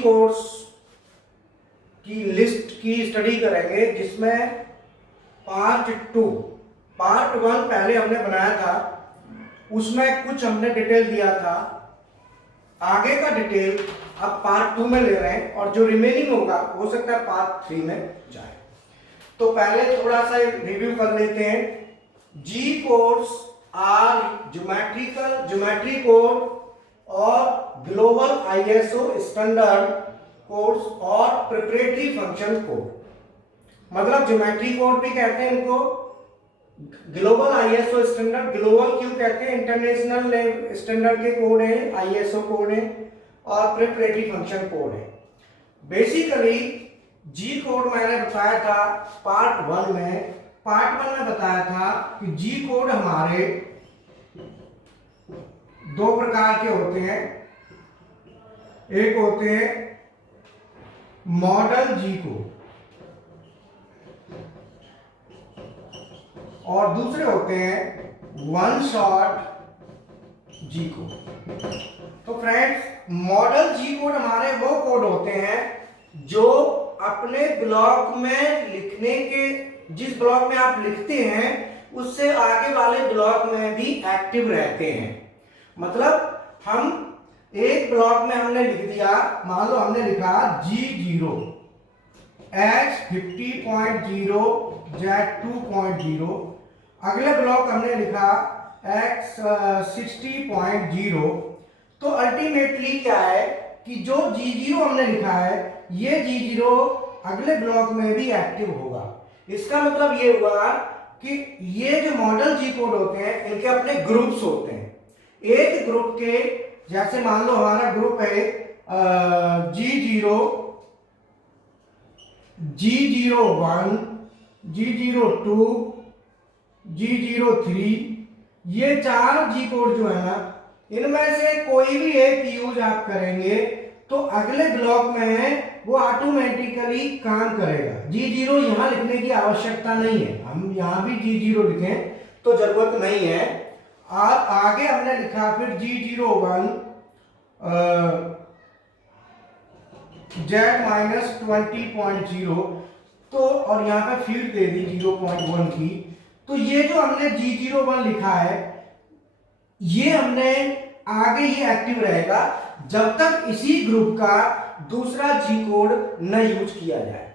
Codes की list की study करेंगे, जिसमें पार्ट 1 पहले हमने बनाया था, उसमें कुछ हमने डिटेल दिया था। आगे का डिटेल अब पार्ट 2 में ले रहे हैं और जो रिमेनिंग होगा हो सकता है पार्ट 3 में जाए। तो पहले थोड़ा सा रिव्यू कर लेते हैं। G codes are geometry code और ग्लोबल आईएसओ स्टैंडर्ड कोड्स और प्रिपरेटरी फंक्शन कोड। मतलब ज्योमेट्री कोड भी कहते हैं इनको, ग्लोबल आईएसओ स्टैंडर्ड, ग्लोबल क्यों कहते हैं, इंटरनेशनल स्टैंडर्ड के कोड है, आईएसओ कोड है, और प्रिपरेटरी फंक्शन कोड है। बेसिकली जी कोड मैंने बताया था पार्ट 1 में बताया था कि जी कोड हमारे दो प्रकार के होते हैं। एक होते हैं मॉडल जी कोड और दूसरे होते हैं वन शॉट जी कोड। तो फ्रेंड्स, मॉडल जी कोड हमारे वो कोड होते हैं जो अपने ब्लॉक में लिखने के, जिस ब्लॉक में आप लिखते हैं उससे आगे वाले ब्लॉक में भी एक्टिव रहते हैं। मतलब हम एक ब्लॉक में हमने लिख दिया, मान लो हमने लिखा G0 X 50.0 Z 2.0, अगले ब्लॉक हमने लिखा X 60.0। तो अल्टीमेटली क्या है कि जो G0 हमने लिखा है ये G0 अगले ब्लॉक में भी एक्टिव होगा। इसका मतलब ये हुआ कि ये जो मॉडल जी कोड होते हैं इनके अपने ग्रुप्स होते हैं। एक ग्रुप के, जैसे मान लो हमारा ग्रुप है G0, G01, G02, G03, ये 4 जी कोड जो है ना, इनमें से कोई भी एक यूज आप करेंगे तो अगले ब्लॉक में वो ऑटोमेटिकली काम करेगा। G0 यहां लिखने की आवश्यकता नहीं है, हम यहां भी G0 लिखें तो जरूरत नहीं है। और आगे हमने लिखा फिर G01 Z -20.0, तो और यहाँ पे फील्ड दे दी 0.1 की। तो ये जो हमने G01 लिखा है ये हमने आगे ही एक्टिव रहेगा जब तक इसी ग्रुप का दूसरा जी कोड न यूज किया जाए।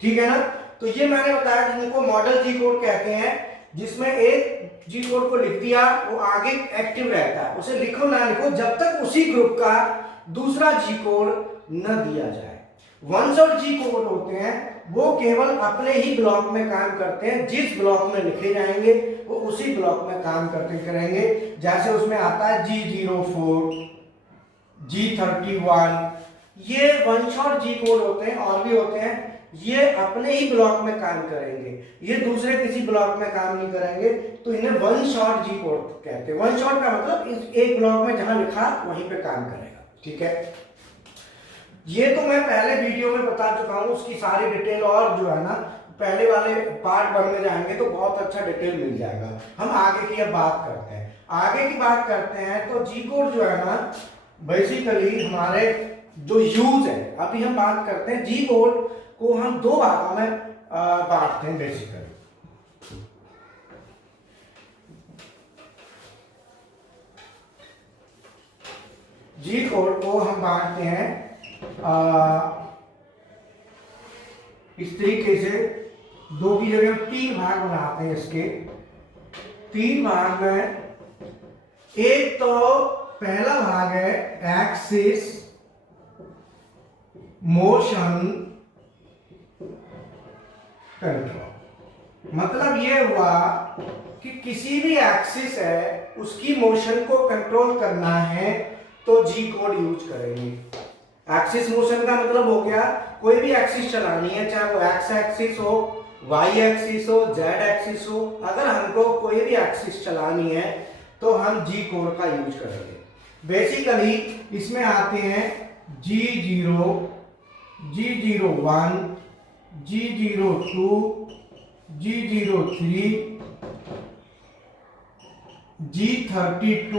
ठीक है ना। तो ये मैंने बताया जिनको मॉडल जी कोड कहते हैं, जिसमें एक जी कोड को लिख दिया वो आगे एक्टिव रहता है, उसे लिखो ना लिखो जब तक उसी ग्रुप का दूसरा जी कोड न दिया जाए। वन शॉट जी कोड होते हैं वो केवल अपने ही ब्लॉक में काम करते हैं, जिस ब्लॉक में लिखे जाएंगे वो उसी ब्लॉक में काम करते करेंगे। जैसे उसमें आता है G04, G31, ये वन शॉट जी कोड होते हैं। और भी होते हैं, ये अपने ही ब्लॉक में काम करेंगे, ये दूसरे किसी ब्लॉक में काम नहीं करेंगे, तो इन्हें वन शॉट जी कोड कहते हैं। वन शॉट का मतलब इस एक ब्लॉक में जहां लिखा वहीं पे काम करेगा। ठीक है, ये तो मैं पहले वीडियो में बता चुका हूं, उसकी सारी डिटेल और जो है ना पहले वाले पार्ट 1 में जाएंगे तो बहुत अच्छा डिटेल मिल जाएगा। हम आगे की अब बात करते हैं। आगे की बात करते हैं तो जी कोड जो है ना बेसिकली हमारे जो यूज है, अभी हम बात करते हैं जी कोड को हम दो भागों में बांटते हैं बेसिकली। जी कोड को हम बांटते हैं इस तरीके से, दो की जगह 3 भाग बनाते हैं इसके। 3 भाग में एक तो पहला भाग है एक्सिस मोशन कंट्रोल। मतलब ये हुआ कि किसी भी एक्सिस है उसकी मोशन को कंट्रोल करना है तो जी कोड यूज करेंगे। एक्सिस मोशन का मतलब हो गया कोई भी एक्सिस चलानी है, चाहे वो एक्स एक्सिस हो, वाई एक्सिस हो, जेड एक्सिस हो, अगर हमको कोई भी एक्सिस चलानी है तो हम जी कोड का यूज करेंगे। बेसिकली इसमें आते हैं G0, G01, G02, G03, G32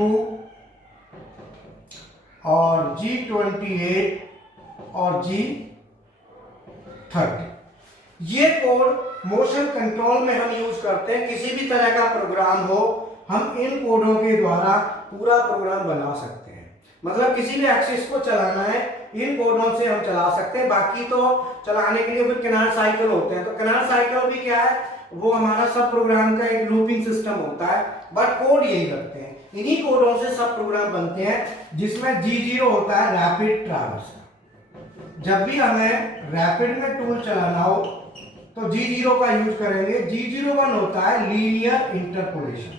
और G28 और G30। ये कोड मोशन कंट्रोल में हम यूज करते हैं। किसी भी तरह का प्रोग्राम हो, हम इन कोडों के द्वारा पूरा प्रोग्राम बना सकते हैं। मतलब किसी भी एक्सिस को चलाना है, इन कोडों से हम चला सकते हैं। बाकी तो चलाने के लिए फिर कैनाड साइकिल होते हैं। तो कैनाड साइकिल भी क्या है, वो हमारा सब प्रोग्राम का एक लूपिंग सिस्टम होता है, बट कोड यही करते हैं। इन्हीं कोडों से सब प्रोग्राम बनते हैं, जिसमें G0 होता है रैपिड ट्रैवर्स। जब भी हमें रैपिड में टूल चलाना हो तो G0 का यूज करेंगे। G01 होता है लीनियर इंटरपोलेशन।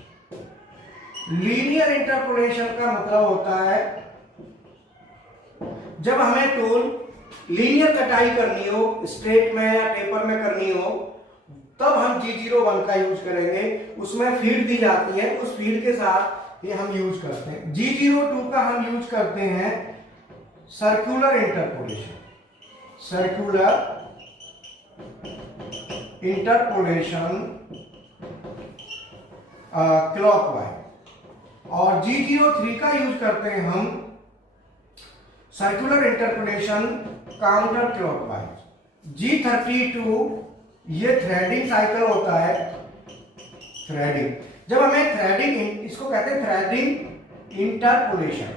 लीनियर इंटरपोलेशन का मतलब होता है जब हमें टूल लीनियर कटाई करनी हो, स्ट्रेट में या टेपर में करनी हो, तब हम G01 का यूज करेंगे। उसमें फीड दी जाती है, उस फीड के साथ ये हम यूज करते हैं। G02 का हम यूज करते हैं circular interpolation. Circular interpolation clockwise. और G03 का यूज करते हैं हम circular interpolation counter clockwise. G32 ये थ्रेडिंग साइकिल होता है। थ्रेडिंग, जब हमें थ्रेडिंग, इसको कहते हैं थ्रेडिंग इंटरपोलेशन।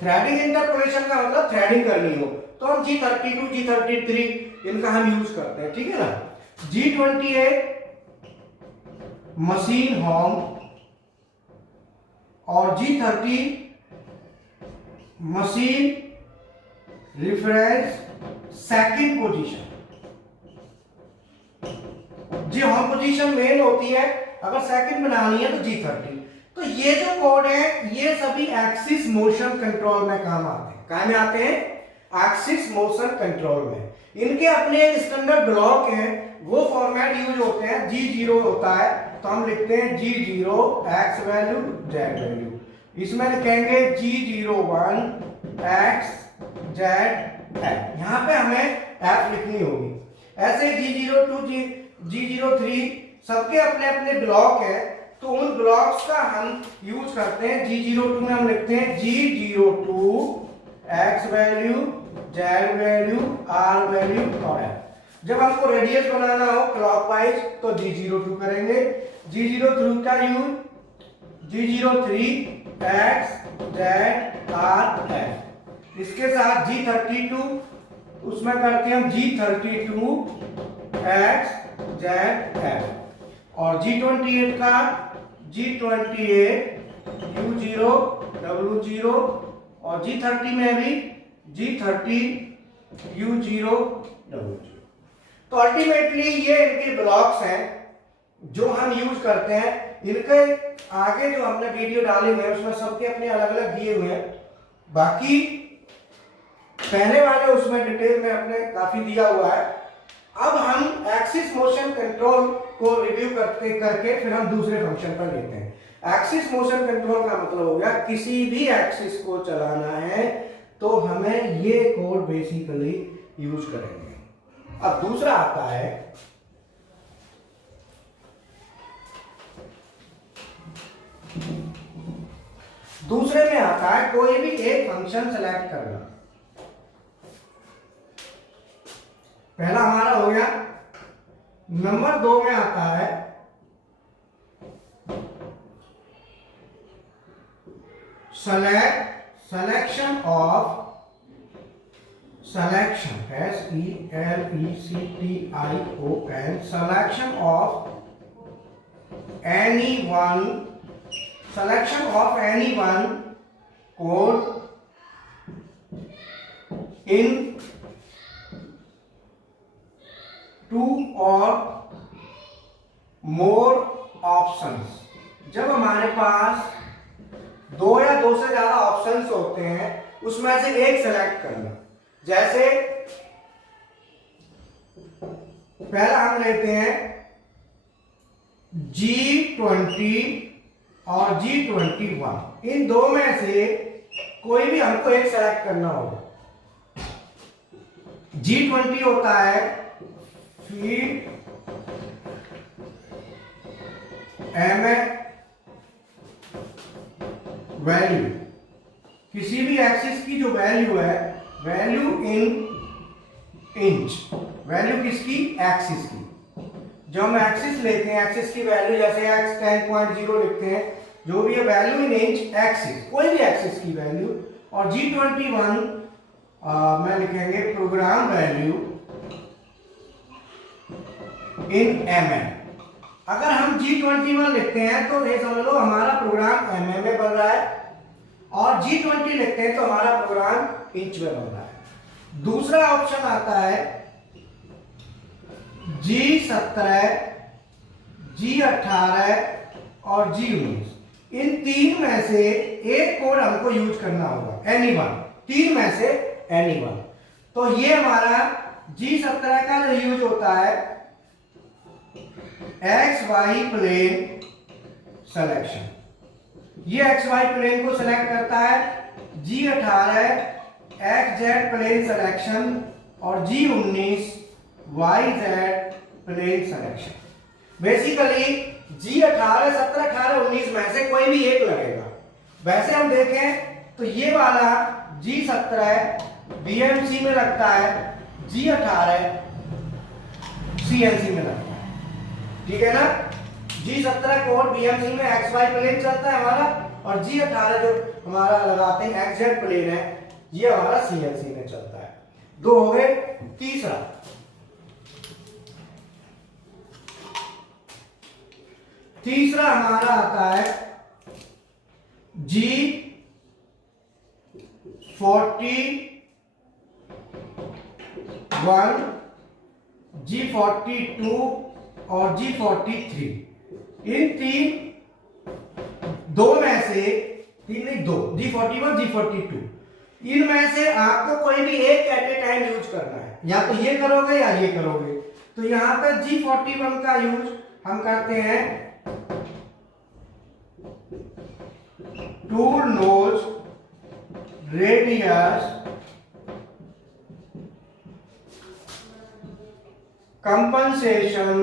थ्रेडिंग इंटरपोलेशन का मतलब थ्रेडिंग करनी हो तो हम G32, G33 इनका हम यूज करते हैं, ठीक है ना। G28 मशीन होम और G30 machine reference second position. G home position main होती है, अगर सेकंड बनानी है तो G30। तो ये जो कोड है ये सभी एक्सिस मोशन कंट्रोल में काम आते हैं। कहाँ में आते हैं? एक्सिस मोशन कंट्रोल में। इनके अपने स्टैंडर्ड ब्लॉक हैं, वो फॉर्मेट यूज होते हैं। G0 होता है तो हम लिखते हैं G0 x value z value. इसमें लिखेंगे G01 x z f। यहां पे हमें f लिखनी होगी। ऐसे G02 G03 सबके अपने अपने ब्लॉक है, तो उन ब्लॉक्स का हम यूज करते हैं। G02 में हम लिखते हैं G02 x value z value r value और f। जब हमको रेडियस बनाना हो क्लॉकवाइज तो G02 करेंगे। G03 का use G03 x z r f। इसके साथ G32 उसमें करते हैं हम G32 x z f। और G28 का G28 u0 w0 और G30 में भी G30 u0 w0। तो अल्टीमेटली ये इनके ब्लॉक्स हैं जो हम यूज करते हैं। इनके आगे जो हमने वीडियो डाले हुए हैं उसमें सबके अपने अलग अलग दिए हुए हैं। बाकी पहले वाले उसमें डिटेल में अपने काफी दिया हुआ है। अब हम एक्सिस मोशन कंट्रोल को रिव्यू करके फिर हम दूसरे फंक्शन पर लेते हैं। एक्सिस मोशन कंट्रोल का मतलब हो गया किसी भी एक्सिस को चलाना है तो हमें ये कोड बेसिकली यूज करेंगे। अब दूसरा आता है दूसरे में आता है कोई भी एक फंक्शन सेलेक्ट करना। पहला हमारा हो गया। नंबर 2 में आता है selection of selection selection of any one code in 2 or more options। जब हमारे पास 2 या 2 से ज्यादा ऑप्शंस होते हैं उसमें से एक सेलेक्ट करना। जैसे पहला हम लेते हैं G20 और G21। इन दो में से कोई भी हमको एक सेलेक्ट करना होगा। G20 होता है फीड एम वैल्यू किसी भी एक्सिस की जो वैल्यू है, वैल्यू इन इंच, वैल्यू किसकी, एक्सिस की। जब हम एक्सिस लेते हैं, एक्सिस की वैल्यू जैसे x 10.0 लिखते हैं, जो भी है वैल्यू इन इंच एक्सिस, कोई भी एक्सिस की वैल्यू, और G21 में लिखेंगे प्रोग्राम वैल्यू इन mm। अगर हम G21 लिखते हैं तो ये समझ लो हमारा प्रोग्राम mm में बन रहा है, और G20 लिखते हैं तो हमारा प्रोग्राम इंच में बन रहा है। दूसरा ऑप्शन आता है G17, G18 और G19। इन तीन में से एक कोड हमको यूज करना होगा, एनी वन, तीन में से एनी वन। तो ये हमारा G17 का जो यूज होता है एक्स वाई प्लेन सिलेक्शन, ये एक्स वाई प्लेन को सिलेक्ट करता है। G18 X Z plane selection, और G19 Y Z plane selection. Basically G18, 17, 18, 19 में से कोई भी एक लगेगा। वैसे हम देखें तो ये वाला G17 BMC में लगता है, G18 CNC में लगता है, ठीक है ना। G17 कोड BMC में एक्स वाई प्लेन चलता है हमारा, और G18 जो हमारा लगाते हैं एक्स जेड प्लेन है, ये हमारा CNC में चलता है। दो हो गए। तीसरा हमारा आता है G41, G42 और G43। इन दो में से, तीन नहीं दो, G41, G42, इनमें से आपको कोई भी एक एट ए टाइम यूज करना है, या तो ये करोगे या ये करोगे। तो यहां पर G41 का यूज हम करते हैं tool nose radius compensation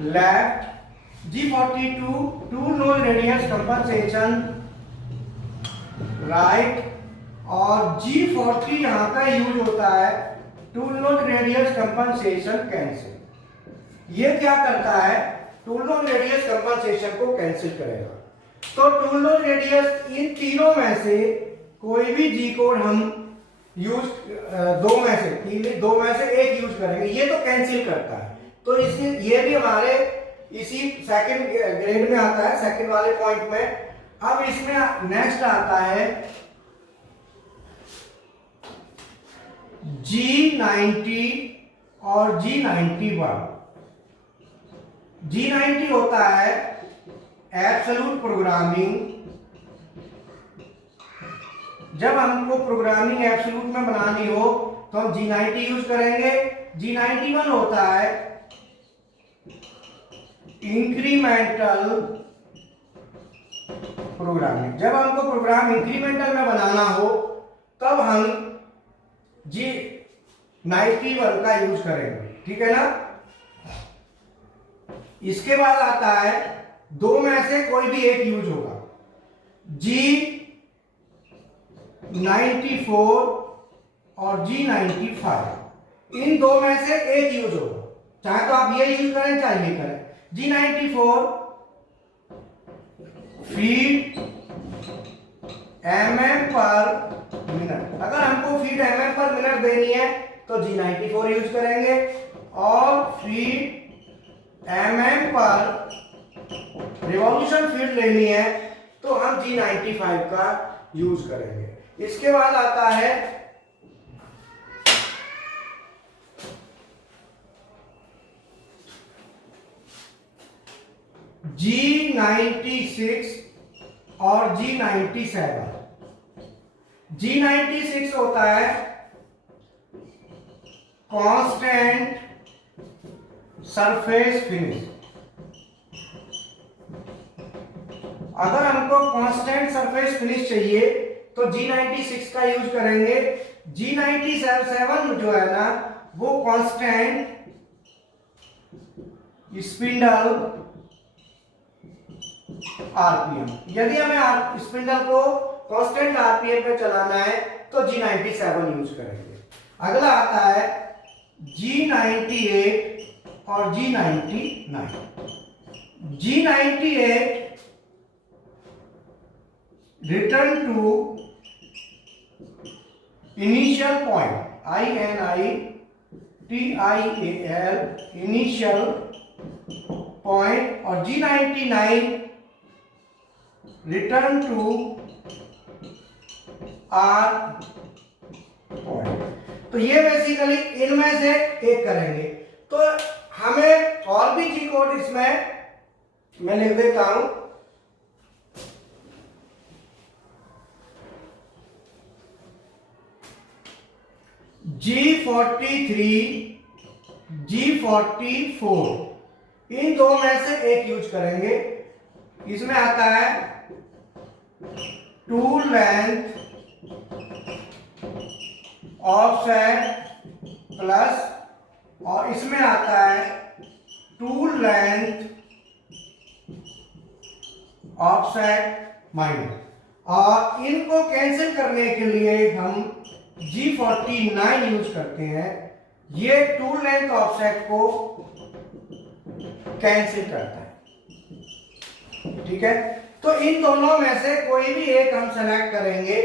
left, G42 tool nose radius compensation right, और G40 यहां का यूज होता है tool nose radius compensation cancel. ये क्या करता है, टूल नोज रेडियस कंपनसेशन को कैंसिल करेगा। तो टूल नोज रेडियस, इन तीनों में से कोई भी जी कोड हम यूज, दो में से एक यूज करेंगे, ये तो कैंसिल करता है। तो इसी, ये भी हमारे इसी सेकंड ग्रेड में आता है, सेकंड वाले पॉइंट में। अब इसमें नेक्स्ट आता है G90 और G91। G90 होता है एब्सोल्यूट प्रोग्रामिंग। जब हमको प्रोग्रामिंग एब्सोल्यूट में बनानी हो तो हम G90 यूज करेंगे। G91 होता है इंक्रीमेंटल प्रोग्रामिंग। जब हमको प्रोग्राम इंक्रीमेंटल में बनाना हो तब हम G91 का यूज करेंगे, ठीक है ना। इसके बाद आता है, दो में से कोई भी एक यूज होगा, G94 और G95। इन दो में से एक यूज होगा, चाहे तो आप ये यूज करें चाहे ये करें। G94 फीट mm पर मिनट, अगर हमको फीट mm पर मिनट देनी है तो G94 यूज करेंगे, और फीट mm पर रिवॉल्यूशन फीट लेनी है तो हम G95 का यूज करेंगे। इसके बाद आता है G96 और G97। G96 होता है कांस्टेंट सरफेस फिनिश। अगर हमको कांस्टेंट सरफेस फिनिश चाहिए तो G96 का यूज करेंगे। G97 जो है ना वो कांस्टेंट स्पिंडल आरपीएम। यदि हमें स्पिंडल को कांस्टेंट आरपीएम पे चलाना है तो G97 यूज करेंगे। अगला आता है G98 और G99। G98 return to initial point, INITIAL initial point, और G99 return to are point. तो ये बेसिकली इनमें से एक करेंगे। तो हमें और भी जी कोड इसमें मैं लिख देता हूं। G43, G44, इन दो में से एक यूज करेंगे। इसमें आता है टूल लेंथ ऑफसेट प्लस, और इसमें आता है टूल लेंथ ऑफसेट माइनस। और इनको कैंसिल करने के लिए हम G49 यूज करते हैं। ये टूल लेंथ ऑफसेट को कैंसिल करता है, ठीक है। तो इन दोनों में से कोई भी एक हम सेलेक्ट करेंगे।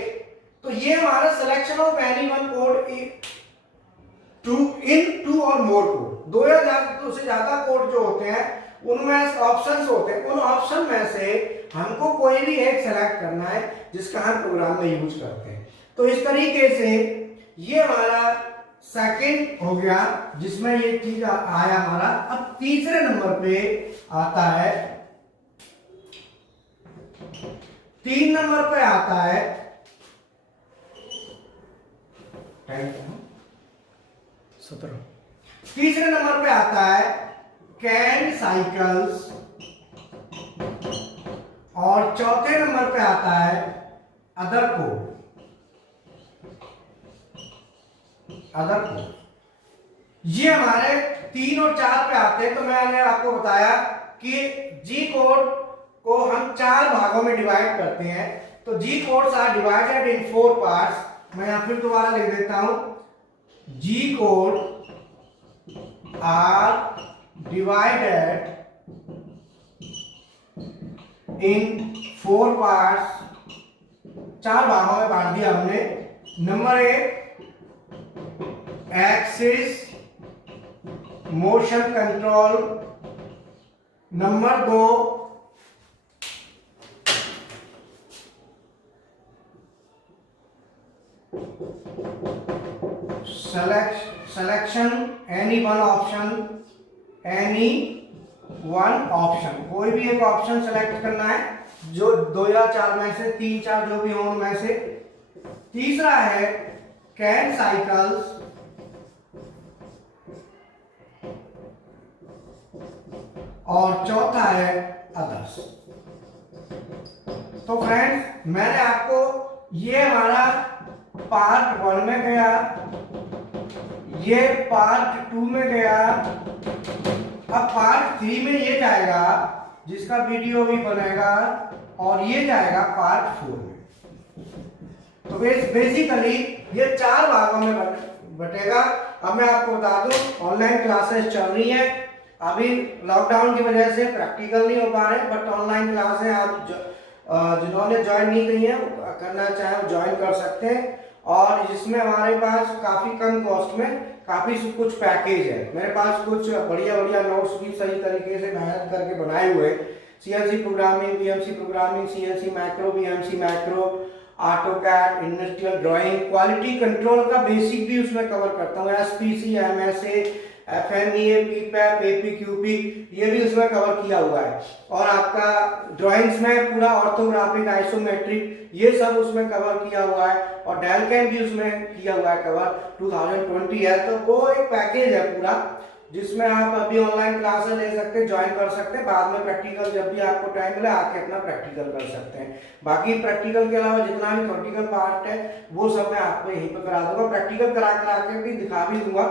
तो ये हमारा selection of any one code in two or more code, दो या से ज्यादा कोड जो होते हैं उनमें ऑप्शंस होते हैं। उन ऑप्शन में से हमको कोई भी एक सेलेक्ट करना है जिसका हम प्रोग्राम में यूज करते हैं। तो इस तरीके से ये हमारा सेकंड हो गया जिसमें ये चीज आया हमारा। अब तीसरे नंबर पे आता है, 3 नंबर पे आता है 17। तीसरे नंबर पे आता है कैन साइकिल्स, और चौथे नंबर पे आता है अदर कोड। ये हमारे 3 और 4 पे आते हैं। तो मैंने आपको बताया कि जी कोड को हम 4 भागों में डिवाइड करते हैं। तो G codes are divided in 4 parts. मैं यहां फिर दोबारा लिख देता हूं, G code are divided in 4 parts. 4 भागों में बांट दिया हमने। Number 1 axis motion control, number 2 selection any one option, कोई भी एक ऑप्शन सेलेक्ट करना है जो 2 या 4 में से, 3 4 जो भी हो उनमें से। तीसरा है कैन साइकिल्स, और चौथा है अदर्स। तो फ्रेंड्स मैंने आपको, ये हमारा पार्ट 1 में गया, ये पार्ट 2 में गया। अब पार्ट 3 में ये जाएगा जिसका वीडियो भी बनेगा, और ये जाएगा पार्ट 4 में। तो बेसिकली ये 4 भागों में बटेगा। अब मैं आपको बता दूं ऑनलाइन क्लासेस चल रही हैं। अभी लॉकडाउन की वजह से प्रैक्टिकल नहीं हो पा रहे, बट ऑनलाइन क्लासें आप जिन्होंने ज्वाइन नहीं की है करना चाहे ज्वाइन कर सकते हैं। और जिसमें हमारे पास काफ़ी कम कॉस्ट में काफ़ी कुछ पैकेज है। मेरे पास कुछ बढ़िया बढ़िया नोट्स भी सही तरीके से मेहनत करके बनाए हुए, CNC programming, BMC programming, CNC macro, BMC macro, AutoCAD, industrial drawing, quality control का बेसिक भी उसमें कवर करता हूँ। SPC, MSA, FMEA, PPAP, APQP, ये भी उसमें कवर किया हुआ है। और आपका ड्राइंग्स में पूरा ऑर्थोग्राफिक, आइसोमेट्रिक, ये सब उसमें कवर किया हुआ है। और डेलकैम भी उसमें किया हुआ है कवर, 2020 है। तो वो एक पैकेज है पूरा जिसमें आप अभी ऑनलाइन क्लासेस ले सकते हैं, ज्वाइन कर सकते हैं। बाद में प्रैक्टिकल जब भी आपको टाइम मिले आके अपना प्रैक्टिकल कर सकते हैं। बाकी प्रैक्टिकल के अलावा जितना भी थ्योरेटिकल पार्ट है वो सब मैं आपको यहीं पर करा दूंगा। प्रैक्टिकल करा के भी दिखा भी दूंगा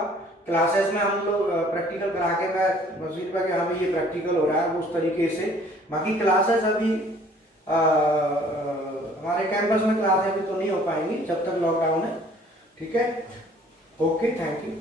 क्लासेस में हम लोग प्रैक्टिकल करा के मैं मस्जिद पे कि हाँ भाई ये प्रैक्टिकल हो रहा है वो उस तरीके से। बाकी क्लासेस अभी हमारे कैंपस में क्लास अभी तो नहीं हो पाएंगी जब तक लॉकडाउन है, ठीक है। Okay, thank you.